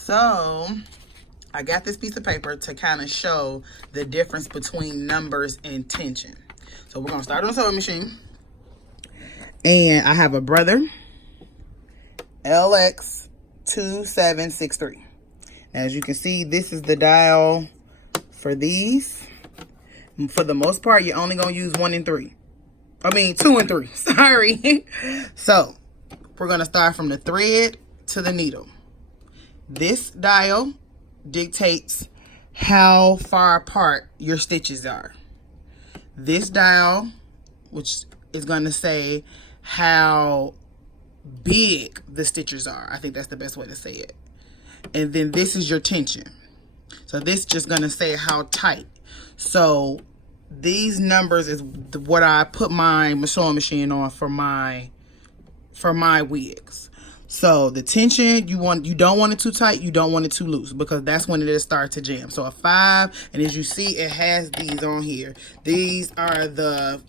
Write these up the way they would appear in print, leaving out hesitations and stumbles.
So I got this piece of paper to kind of show the difference between numbers and tension. So we're going to start on the sewing machine. And I have a Brother LX2763. As you can see, this is the dial for these. For the most part, you're only going to use 1 and 3. I mean, 2 and 3. Sorry. So we're going to start from the thread to the needle. This dial dictates how far apart your stitches are. This dial, which is going to say how big the stitches are. I think that's the best way to say it. And then this is your tension. So this is just going to say how tight. So these numbers is what I put my sewing machine on for my wigs. So the tension, you don't want it too tight, you don't want it too loose, because that's when it'll start to jam. So a 5, and as you see, it has these on here. These are the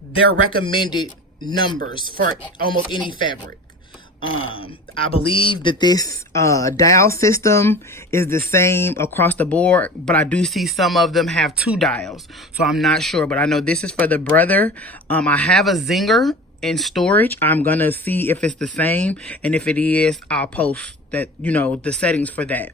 their recommended numbers for almost any fabric. I believe that this dial system is the same across the board, but I do see some of them have 2 dials, so I'm not sure. But I know this is for the Brother. I have a Zinger in storage. I'm gonna see if it's the same, and if it is, I'll post that, you know, the settings for that.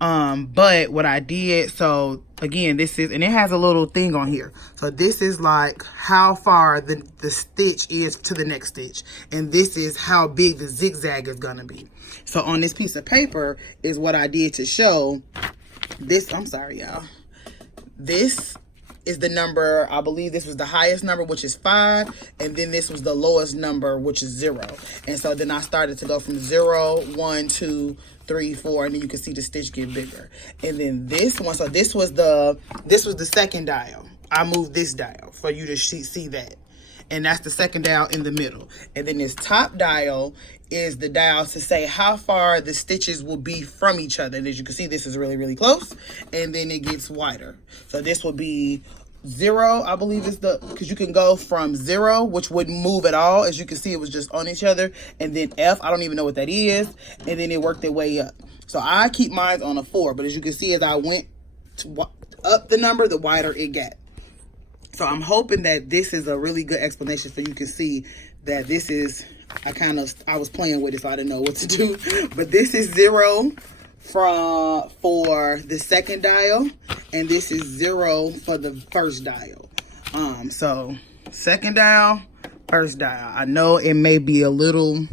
But what I did, so again, this is, and it has a little thing on here. So this is like how far the stitch is to the next stitch. And this is how big the zigzag is gonna be. So on this piece of paper is what I did to show this. I'm sorry, y'all. This is the number, I believe this was the highest number, which is 5, and then this was the lowest number, which is 0. And so then I started to go from 0, 1, 2, 3, 4, and then you can see the stitch get bigger. And then this one, so this was the second dial. I moved this dial for you to see that. And that's the second dial in the middle. And then this top dial is the dial to say how far the stitches will be from each other. And as you can see, this is really, really close. And then it gets wider. So this will be 0, I believe is because you can go from 0, which wouldn't move at all. As you can see, it was just on each other. And then F, I don't even know what that is. And then it worked their way up. So I keep mine on a 4. But as you can see, as I went up the number, the wider it got. So I'm hoping that this is a really good explanation, so you can see that this is, I was playing with it, so I didn't know what to do. But this is 0 for the second dial, and this is 0 for the first dial. So second dial, first dial. I know it may be a little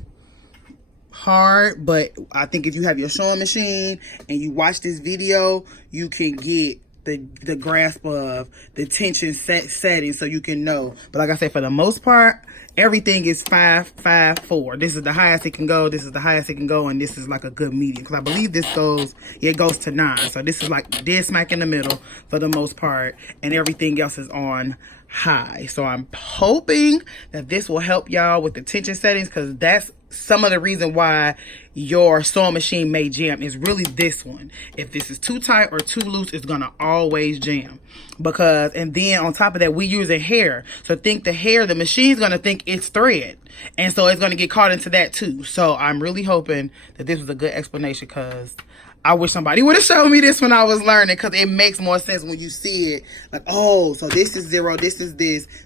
hard, but I think if you have your sewing machine and you watch this video, you can get the grasp of the tension setting, so you can know. But like I said, for the most part, everything is 5, 5, 4. This is the highest it can go, this is the highest it can go, and this is like a good medium, because I believe this goes, it goes to 9. So this is like dead smack in the middle for the most part, and everything else is on high. So I'm hoping that this will help y'all with the tension settings, because that's some of the reason why your sewing machine may jam, is really this one. If this is too tight or too loose, it's gonna always jam. Because, and then on top of that, we using hair. So think the hair, the machine's gonna think it's thread. And so it's gonna get caught into that too. So I'm really hoping that this was a good explanation, because I wish somebody would have showed me this when I was learning, because it makes more sense when you see it. Like, oh, so this is 0, this is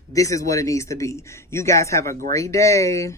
this is what it needs to be. You guys have a great day.